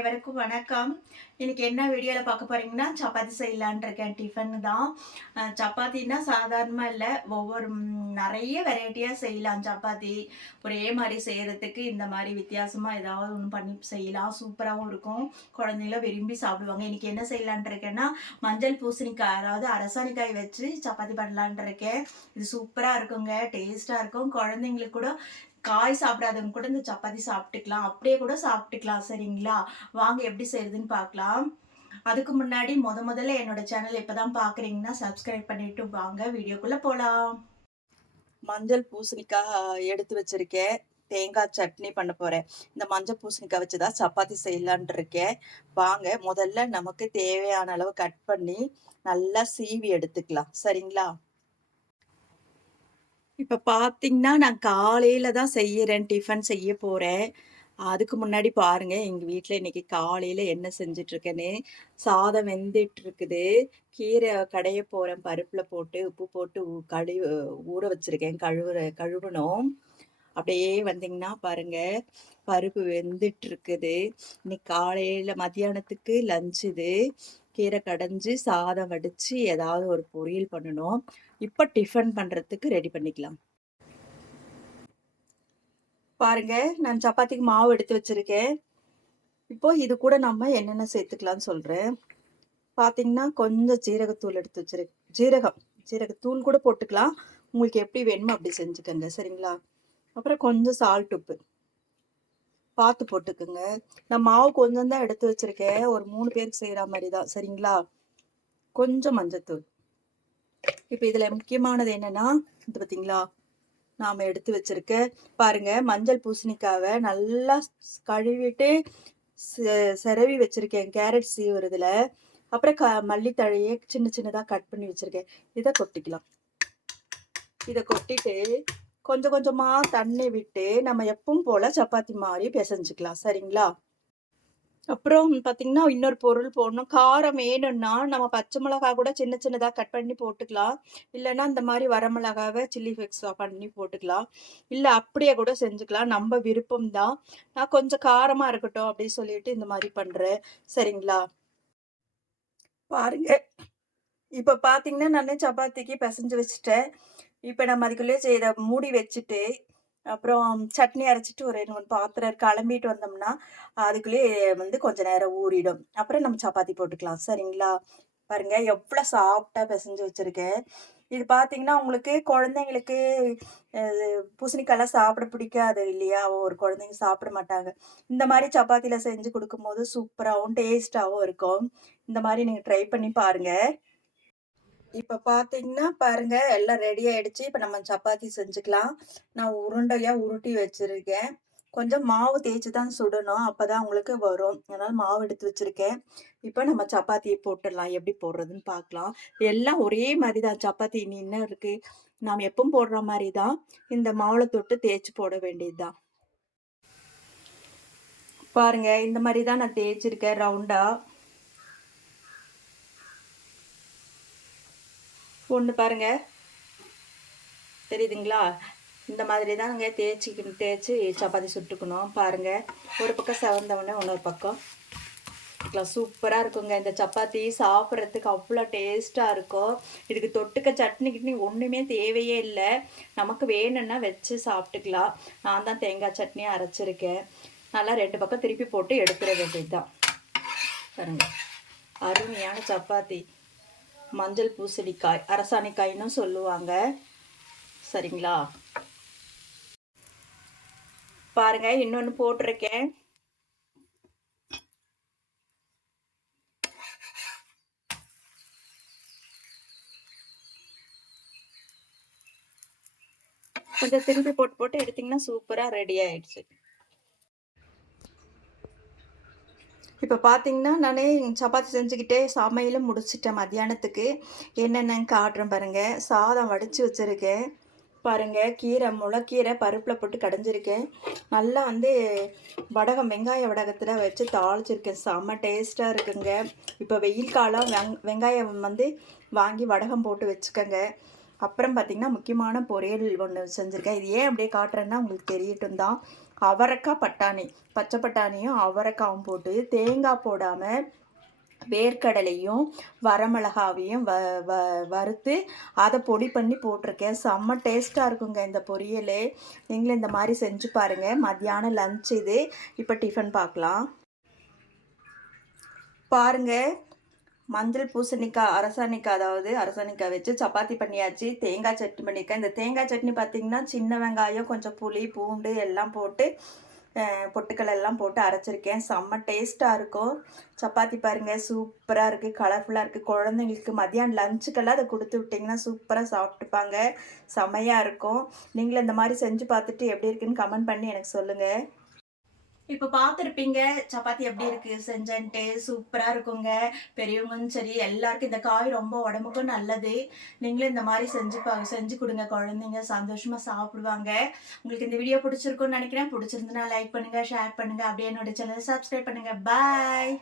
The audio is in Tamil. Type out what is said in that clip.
அனைவருக்கும் வணக்கம். இன்னைக்கு என்ன வீடியோவில் பார்க்க போறீங்கன்னா சப்பாத்தி செய்யலான் இருக்கேன். டிஃபன் தான். சப்பாத்தின்னா சாதாரணமாக இல்லை. ஒவ்வொரு நிறைய வெரைட்டியாக செய்யலாம். சப்பாத்தி ஒரே மாதிரி செய்யறதுக்கு இந்த மாதிரி வித்தியாசமாக ஏதாவது ஒன்று பண்ணி செய்யலாம். சூப்பராகவும் இருக்கும். குழந்தைங்களும் விரும்பி சாப்பிடுவாங்க. இன்னைக்கு என்ன செய்யலான் இருக்கேன்னா மஞ்சள் பூசணிக்காய் அதாவது அரசாணிக்காய் வச்சு சப்பாத்தி பண்ணலான் இருக்கேன். இது சூப்பராக இருக்குங்க. டேஸ்ட்டாக இருக்கும். குழந்தைங்களுக்கு கூட காய் சாப்பிடாதவங்க கூட இந்த சப்பாத்தி சாப்பிட்டுக்கலாம். அப்படியே கூட சாப்பிட்டுக்கலாம் சரிங்களா? வாங்க எப்படி செய்யறதுன்னு பார்க்கலாம். அதுக்கு முன்னாடி முத முதல்ல என்னோட சேனல் இப்பதான் பார்க்குறீங்கன்னா சப்ஸ்கிரைப் பண்ணிட்டு வாங்க. வீடியோக்குள்ள போகலாம் மஞ்சள் பூசணிக்காய் எடுத்து வச்சிருக்கேன். தேங்காய் சட்னி பண்ண போறேன். இந்த மஞ்சள் பூசணிக்காய் வச்சுதான் சப்பாத்தி செய்யலான் இருக்கேன். வாங்க முதல்ல நமக்கு தேவையான அளவு கட் பண்ணி நல்லா சீவி எடுத்துக்கலாம். சரிங்களா? இப்ப பாத்தீங்கன்னா நான் காலையில தான் செய்யறேன். டிஃபன் செய்ய போறேன். அதுக்கு முன்னாடி பாருங்க எங்க வீட்ல இன்னைக்கு காலையில என்ன செஞ்சுட்ருக்கேன்னு. சாதம் வெந்துட்டுருக்குது கீரை கடைய போறேன். பருப்புல போட்டு உப்பு போட்டு ஊ- கழுவு ஊற வச்சிருக்கேன். கழுவுற கழுவணும். அப்படியே வந்தீங்கன்னா பாருங்க பருப்பு வெந்துட்டுருக்குது இன்னைக்கு காலையில மத்தியானத்துக்கு லஞ்ச் இது. கீரை கடைஞ்சி சாதம் வடிச்சு ஏதாவது ஒரு பொரியல் பண்ணணும். இப்போ டிஃபன் பண்ணுறதுக்கு ரெடி பண்ணிக்கலாம். பாருங்க நான் சப்பாத்திக்கு மாவு எடுத்து வச்சுருக்கேன். இப்போ இது கூட நம்ம என்னென்ன சேர்த்துக்கலாம்னு சொல்கிறேன் பார்த்தீங்கன்னா கொஞ்சம் ஜீரகத்தூள் எடுத்து வச்சுருக்கேன் ஜீரகம் ஜீரகத்தூள் கூட போட்டுக்கலாம். உங்களுக்கு எப்படி வேணுமோ அப்படி செஞ்சுக்கோங்க சரிங்களா? அப்புறம் கொஞ்சம் சால்ட் உப்பு. பார்த்து போட்டுக்கோங்க. நான் மாவு கொஞ்சம் தான் எடுத்து வச்சுருக்கேன். ஒரு மூணு பேருக்கு செய்கிற மாதிரி தான் சரிங்களா? கொஞ்சம் மஞ்சத்தூள். இப்போ இதுல முக்கியமானது என்னன்னா இது பாத்தீங்களா? நாம எடுத்து வச்சிருக்க பாருங்க மஞ்சள் பூசணிக்காவை நல்லா கழுவிட்டு செரவி வச்சிருக்கேன். கேரட் சீவுறதுல. அப்புறம் க மல்லித்தழையை சின்ன சின்னதா கட் பண்ணி வச்சிருக்கேன். இதை கொட்டிக்கலாம். இதை கொட்டிட்டு கொஞ்சம் கொஞ்சமா தண்ணி விட்டு நம்ம எப்பவும் போல சப்பாத்தி மாதிரி பிசைஞ்சுக்கலாம். சரிங்களா? அப்புறம் பார்த்தீங்கன்னா இன்னொரு பொருள் போடணும். காரம் வேணும்னா நம்ம பச்சை மிளகா கூட சின்ன சின்னதாக கட் பண்ணி போட்டுக்கலாம். இல்லைன்னா இந்த மாதிரி வரமிளகாவை சில்லி ஃபிக்ஸ் பண்ணி போட்டுக்கலாம். இல்லை அப்படியே கூட செஞ்சுக்கலாம். நம்ம விருப்பம் தான். நான் கொஞ்சம் காரமாக இருக்கட்டும் அப்படின்னு சொல்லிட்டு இந்த மாதிரி பண்ணுறேன் சரிங்களா? பாருங்க. இப்போ பார்த்தீங்கன்னா நான் சப்பாத்திக்கு பிசைஞ்சு வச்சுட்டேன். இப்போ நம்ம அதுக்குள்ளேயே இதை மூடி வச்சுட்டு அப்புறம் சட்னி அரைச்சிட்டு ஒரு ரெண்டு மூணு பாத்திரம் கிளம்பிட்டு வந்தோம்னா அதுக்குள்ளேயே வந்து கொஞ்ச நேரம் ஊறிடும். அப்புறம் நம்ம சப்பாத்தி போட்டுக்கலாம். சரிங்களா? பாருங்க எவ்வளோ சாஃப்டாக பிசைஞ்சு வச்சுருக்கேன். இது பார்த்தீங்கன்னா உங்களுக்கு குழந்தைங்களுக்கு பூசணிக்காயெல்லாம் சாப்பிட பிடிக்காது இல்லையா? ஒரு குழந்தைங்க சாப்பிட மாட்டாங்க. இந்த மாதிரி சப்பாத்தியில் செஞ்சு கொடுக்கும்போது சூப்பராகவும் டேஸ்டாகவும் இருக்கும். இந்த மாதிரி நீங்கள் ட்ரை பண்ணி பாருங்கள் இப்ப பாத்தீங்கன்னா பாருங்க எல்லாம் ரெடி ஆயிடுச்சு. இப்ப நம்ம சப்பாத்தி செஞ்சுக்கலாம். நான் உருண்டையா உருட்டி வச்சிருக்கேன். கொஞ்சம் மாவு தேய்ச்சி தான் சுடணும். அப்பதான் உங்களுக்கு வரும். அதனால மாவு எடுத்து வச்சிருக்கேன். இப்போ நம்ம சப்பாத்தியை போட்டுடலாம். எப்படி போடுறதுன்னு பார்க்கலாம். எல்லாம் ஒரே மாதிரி தான் சப்பாத்தி இனி என்ன இருக்கு? நாம் எப்பவும் போடுற மாதிரி தான் இந்த மாவுல தொட்டு தேய்ச்சி போட வேண்டியதுதான். பாருங்க இந்த மாதிரி தான் நான் தேய்ச்சிருக்கேன். ரவுண்டா ஒன்று பாருங்க. தெரியுதுங்களா? இந்த மாதிரி தான் நாங்கள் தேய்ச்சிக்கணும் தேய்ச்சி சப்பாத்தி சுட்டுக்கணும். பாருங்க. ஒரு பக்கம் செவந்தவொடனே இன்னொரு பக்கம். சூப்பராக இருக்குங்க. இந்த சப்பாத்தி சாப்பிட்றதுக்கு அவ்வளோ டேஸ்ட்டாக இருக்கும். இதுக்கு தொட்டுக்க சட்னி கிட்னி ஒன்றுமே தேவையே இல்லை. நமக்கு வேணும்னா வச்சு சாப்பிட்டுக்கலாம். நான் தான் தேங்காய் சட்னி அரைச்சிருக்கேன். நல்லா ரெண்டு பக்கம் திருப்பி போட்டு எடுத்துட வேண்டியது தான் பாருங்கள் அருமையான சப்பாத்தி. மஞ்சள் பூசணிக்காய் அரசாணிக்காயின்னு சொல்லுவாங்க. சரிங்களா? பாருங்க இன்னொன்று போட்டிருக்கேன். கொஞ்சம் திருப்பி போட்டு போட்டு எடுத்தீங்கன்னா சூப்பராக ரெடி ஆயிடுச்சு. இப்போ பார்த்தீங்கன்னா நானே சப்பாத்தி செஞ்சுக்கிட்டே சமையலும் முடிச்சிட்டேன் மத்தியானத்துக்கு. என்னென்னங்க காட்டுறேன் பாருங்கள் சாதம் வடித்து வச்சுருக்கேன். பாருங்கள் கீரை முளைக்கீரை பருப்பில் போட்டு கடைஞ்சிருக்கேன். நல்லா வந்து வடகம் வெங்காய வடகத்தில் வச்சு தாளிச்சிருக்கேன். செம்ம டேஸ்ட்டாக இருக்குங்க. இப்போ வெயில் காலம் வெங் வெங்காயம் வந்து வாங்கி வடகம் போட்டு வச்சுக்கோங்க. அப்புறம் பார்த்திங்கன்னா முக்கியமான பொரியல் ஒன்று செஞ்சுருக்கேன். இது ஏன் அப்படியே காட்டுறேன்னா உங்களுக்கு தெரியட்டும் தான். அவரைக்காய் பட்டாணி. பச்சை பட்டாணியும் அவரைக்காவும் போட்டு தேங்காய் போடாமல் வேர்க்கடலையும் வரமிளகாவையும் வ வ வறுத்து அதை பொடி பண்ணி போட்டிருக்கேன். செம்ம டேஸ்ட்டாக இருக்குங்க இந்த பொரியல். நீங்களும் இந்த மாதிரி செஞ்சு பாருங்கள் மத்தியானம் லஞ்ச் இது. இப்போ டிஃபன் பார்க்கலாம். பாருங்க. மஞ்சள் பூசணிக்காய் அரசாணிக்காய் அதாவது அரசாணிக்காய் வச்சு சப்பாத்தி பண்ணியாச்சு தேங்காய் சட்னி பண்ணியிருக்கேன். இந்த தேங்காய் சட்னி பார்த்தீங்கன்னா சின்ன வெங்காயம் கொஞ்சம் புளி பூண்டு எல்லாம் போட்டு அஹ், பொட்டுக்கடலை எல்லாம் போட்டு அரைச்சிருக்கேன். செம்ம டேஸ்ட்டாக இருக்கும். சப்பாத்தி பாருங்கள் சூப்பராக இருக்குது கலர்ஃபுல்லாக இருக்குது குழந்தைங்களுக்கு மதியானம் லஞ்சுக்கெல்லாம் அதை கொடுத்து விட்டிங்கன்னா சூப்பராக சாப்பிட்டுப்பாங்க. செமையாக இருக்கும். நீங்களும் இந்த மாதிரி செஞ்சு பார்த்துட்டு எப்படி இருக்குன்னு கமெண்ட் பண்ணி எனக்கு சொல்லுங்கள் இப்போ பார்த்துருப்பீங்க சப்பாத்தி எப்படி இருக்கு? செஞ்சன்ட்டு சூப்பராக இருக்குங்க. பெரியவங்களும் சரி எல்லாருக்கும் இந்த காய் ரொம்ப உடம்புக்கும் நல்லது. நீங்களும் இந்த மாதிரி செஞ்சு பா செஞ்சு கொடுங்க. குழந்தைங்க சந்தோஷமாக சாப்பிடுவாங்க. உங்களுக்கு இந்த வீடியோ பிடிச்சிருக்கும்னு நினைக்கிறேன். பிடிச்சிருந்துன்னா லைக் பண்ணுங்கள் ஷேர் பண்ணுங்கள் அப்படியே என்னோட சேனலை சப்ஸ்கிரைப் பண்ணுங்கள் பாய்